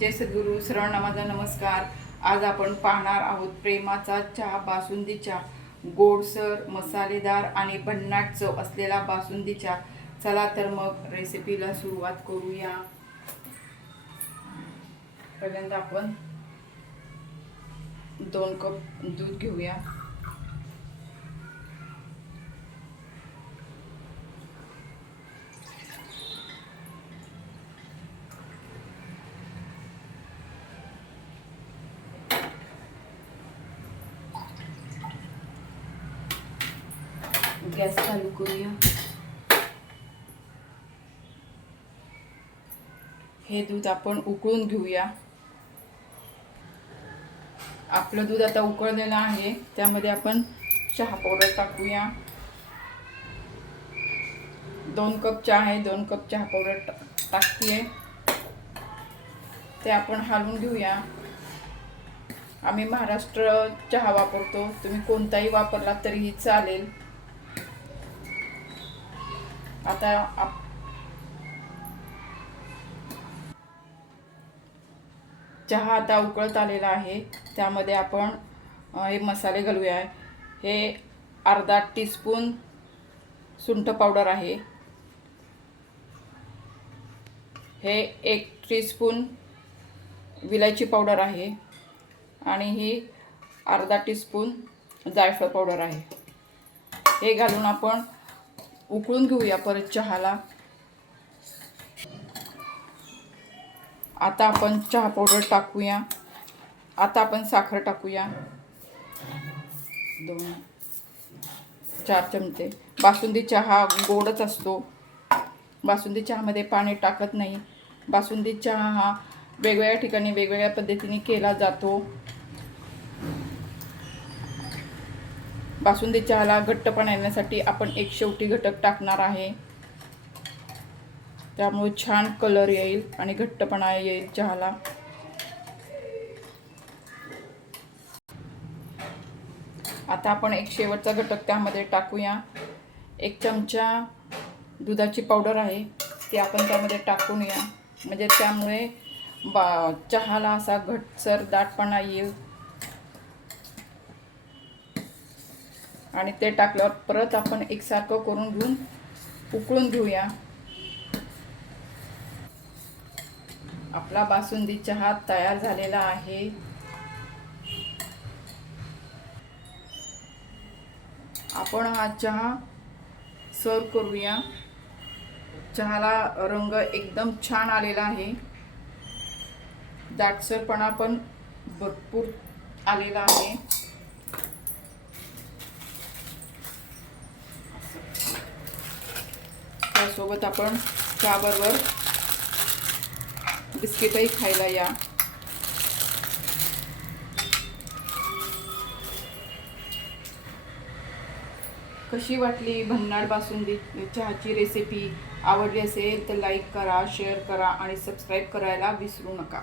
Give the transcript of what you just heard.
जय सद्गुरू सरळ माझा नमस्कार. आज आपण पाहणार आहोत प्रेमाचा चहा बासुंदीच्या. गोडसर मसालेदार आणि भन्नाट चव असलेला बासुंदीच्या. चला तर मग रेसिपीला सुरुवात करूया. पहिल्यांदा आपण दोन कप दूध घेऊया. गॅस चालू करूया हे दूध आपण उकळून घेऊया आपलं दूध आता उकळलेलं आहे त्यामध्ये आपण चहा पावडर टाकूया दोन कप चहा आहे दोन कप चहा पावडर टाकते ते आपण हालून घेऊया आम्ही महाराष्ट्र चहा वापरतो तुम्ही कोणताही वापरला तरीही चालेल आता आप चहा आता उकळत आलेला आहे. त्यामध्ये आपण हे मसाले घालूया. हे अर्धा टीस्पून सुंठ पावडर आहे. हे एक टीस्पून विलायची पावडर आहे. आणि ही अर्धा टीस्पून जायफळ पावडर आहे. हे घालून आपण उकळून घेऊया परत चहाला. आता आपण चहा पावडर टाकूया. आता आपण साखर टाकूया. दोन चार चमचे. बासुंदी चहा गोडच असतो. बासुंदी चहामध्ये पाणी टाकत नाही. बासुंदी चहा हा वेगवेगळ्या ठिकाणी वेगवेगळ्या पद्धतीने केला जातो. बासुंदी चहाला घट्टपणा येण्यासाठी आपण एक शेवटी घटक टाकणार आहे. त्यामुळे छान कलर येईल आणि घट्टपणा येईल चहाला. आता आपण एक शेवटचा घटक त्यामध्ये टाकूया. एक चमचा दुधाची पावडर आहे ती आपण त्यामध्ये टाकून या. म्हणजे त्यामुळे बा चहाला असा घटसर दाटपणा येईल. आणि ते टाकल्यावर परत आपण एकसारखं करून घेऊन उकळून घेऊया. आपला बासुंदी चहा तयार झालेला आहे. आपण हा चहा सर्व करूया. चहाला रंग एकदम छान आलेला आहे. दाटसरपणा पण भरपूर आलेला आहे. त्यासोबत आपण चहाबरोबर बिस्किटही खायला या. कशी वाटली भन्नाड बासुंदी? चहाची रेसिपी आवडली असेल तर लाईक करा शेअर करा आणि सबस्क्राईब करायला विसरू नका.